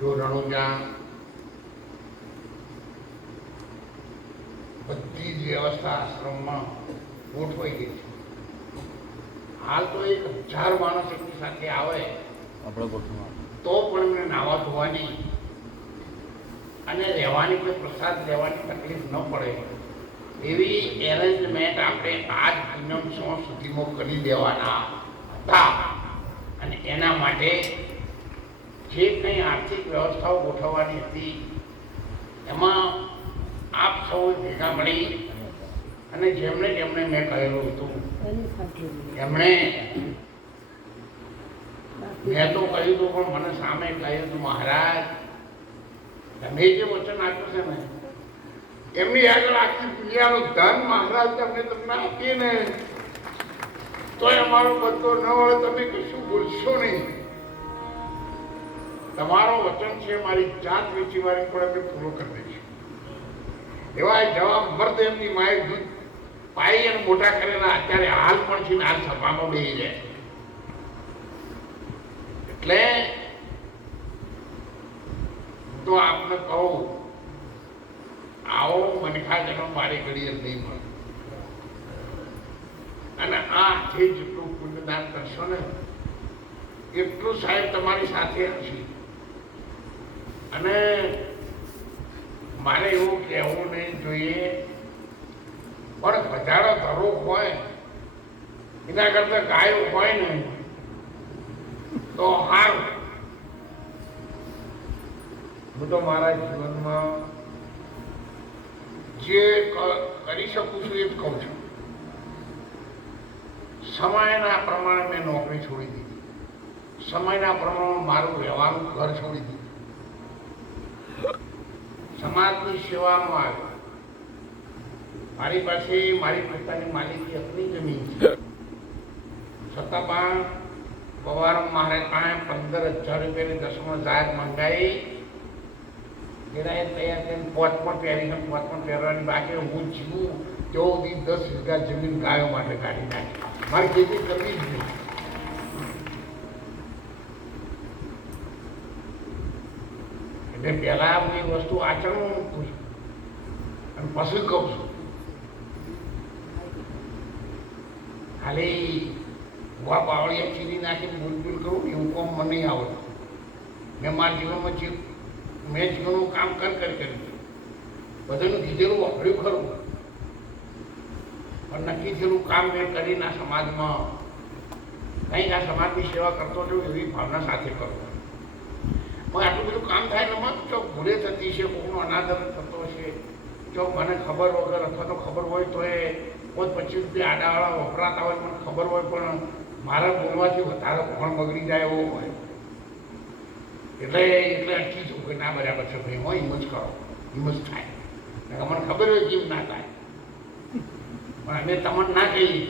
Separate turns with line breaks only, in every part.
જો રણુજા બધી જ વ્યવસ્થા આશ્રમમાં ગોઠવાઈ ગઈ છે. હાલ તો એક હજાર માણસ એમની સાથે આવે.
આપણે
તો પણ એમને નાવા ધોવાની અને રહેવાની કે પ્રસાદ લેવાની તકલીફ ન પડે. એવી એરેન્જમેન્ટ આપણે આજ પૂનમ સો સુધીમાં કરી દેવાના હતા. અને એના માટે જે કંઈ આર્થિક વ્યવસ્થાઓ ગોઠવવાની હતી, એમાં આપ સૌ ભેગા મળી અને જેમને જેમણે મેં કહેલું હતું. એમણે મેં તો કહ્યું હતું પણ મને સામે કહ્યું હતું, મહારાજ, તમે જે વચન આપ્યું છે ને, એમની આગળ આખી દુનિયાનું ધન મહારાજ તમને તમને આપીએ ને તોય અમારો બધો ન હોય, તમે કશું ભૂલશો નહીં. તમારો વચન છે, મારી જાત વેચી મારી પણ અમે પૂરો કરી દઈશું. એવા જવાબ મર્દ એમની માએ દૂધ પાઈ અને મોટા કરેલા અત્યારે હાલ પણ છે હાલ સભામાં બેસી જાય એટલે તો આપને કહું, આવો મનખાજનો મારી ઘડીએ નહીં મળે. અને આ જે જેટલું પુણ્યદાન કરશો ને, એટલું સાહેબ તમારી સાથે હશે. અને મારે એવું કહેવું નહીં જોઈએ. પણ વધારો ધરો હોય, એના કરતાં ગાયું હોય નહીં તો હાર. હું તો મારા જીવનમાં જે કરી શકું છું એ જ કહું છું. સમયના પ્રમાણે મેં નોકરી છોડી દીધી. સમયના પ્રમાણે મારું રહેવાનું ઘર છોડી દીધું. સમાજની સેવામાં આવ્યો. મારી પાસે, મારી પોતાની માલિકી એટલી જમીન છે. છતાં પણ પવાર મારે કાંઈ પંદર હજાર રૂપિયાની દસમાં જાહેર મંગાવી એના તૈયાર કરીને પોત પણ પહેરીને, પોત પણ પહેરવાની બાકી હું જીવું, તેઓ દસ વીઘા જમીન ગાયો માટે કાઢી નાખી. મારી ખેતી કરવી જ નહીં એટલે પહેલા હું એ વસ્તુ આચરણ મૂકું છું અને પછી કહું છું. ખાલી ગોવા બાવળિયા ચીરી નાખીને બુલબુલ કરું ને એવું કામ મને નહીં આવડતું. મેં મારા જીવનમાં જે મેં જીવનનું કામ કર કર કર્યું બધાનું કીધેલું વાપર્યું ખરું. પણ નક્કી થયેલું કામ મેં કરીને આ સમાજમાં, કંઈક આ સમાજની સેવા કરતો છું એવી ભાવના સાથે કરું. પણ આટલું બધું કામ થાય ને મત જો ભૂલે થતી છે કોઈનો અનાદર થતો છે. જો મને ખબર વગર અથવા તો ખબર હોય તો એ પોત પચીસ રૂપિયા આડાવાળા વપરાતા હોય મને ખબર હોય, પણ મારા બોલવાથી વધારે કોણ બગડી જાય એવો હોય. એટલે એટલે અટકી છું કે ના બરાબર છે ભાઈ હોય હિંમત કરો હિંમત થાય. મને ખબર હોય જીવ ના થાય. પણ અમે તમને ના છીએ.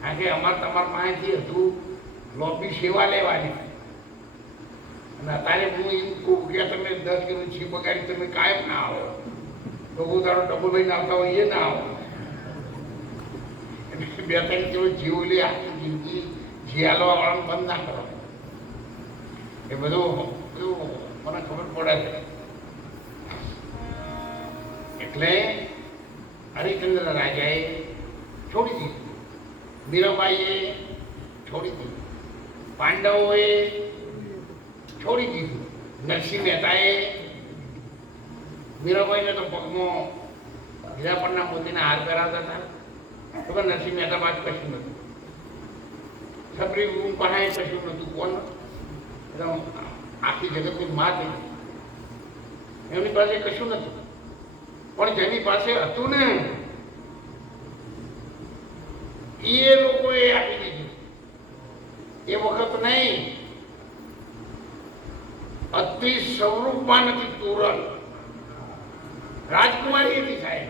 કારણ કે અમારે તમારા પાસેથી હતું લોબી સેવા લેવાની અને અત્યારે હું એમ કહું કે તમે દસ કિલો છી બગાડી, તમે કાયમ ના આવો. તો હું તારો ડબલ લઈને આવતા હોય એ ના આવો. એટલે બે ત્રણ કિલો જીવ લે, આખી જિંદગી જીયાલવા વાળાને બંધ ના કરો. એ બધું બધું મને ખબર પડે છે. એટલે હરિચંદ્ર રાજાએ છોડી દીધું. મીરાબાઈએ છોડી દીધું. પાંડવોએ છોડી દીધું. નરસિંહ મહેતાએ મીરાબાઈને તો પગમાં હીરાપરના મોતીને હાર પહેરાવતા હતા. તો નરસિંહ મહેતા બાદ કશું નહોતું. છપરી રૂમ પાસે કશું નહોતું. કોણ? આખી જગતની માં થઈ એમની પાસે કશું નહોતું. પણ જેની પાસે હતું ને એ લોકોએ આપી દીધું. એ વખત નહીં અતિ સ્વરૂપમાં નથી તોરણ રાજકુમારી હતી સાહેબ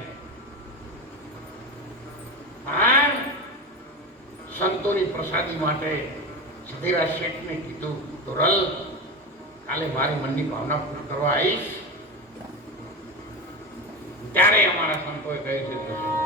આ સંતોની પ્રસાદી માટે સધીરા શેઠને કીધું તોરલ કાલે મારી મનની ભાવના પૂર્ણ કરવા આવીશ. ત્યારે અમારા સંતોએ કહ્યું છે